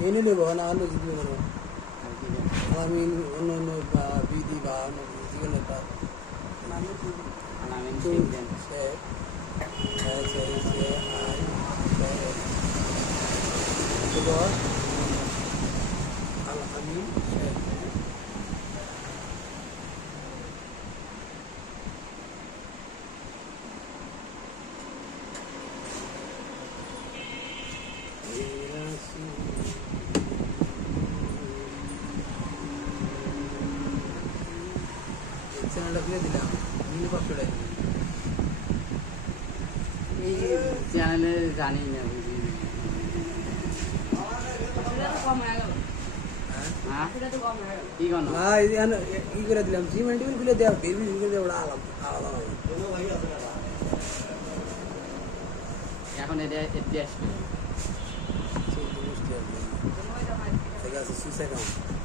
এনে নেবো না অন্য কিছু নেবো আমি অন্য অন্য বিধি বা অন্য কিছু চ্যানেলটা খুলে দিলাম এই চ্যানেলে জানি না বুঝি কি গণ না ই করে দিলাম জিমেন্ট খুলে দেওয়া বেবি খুলে দেওয়া আলাদা আলাদা এখন এটা আসবে সুইচ অ্যাকাউন্ট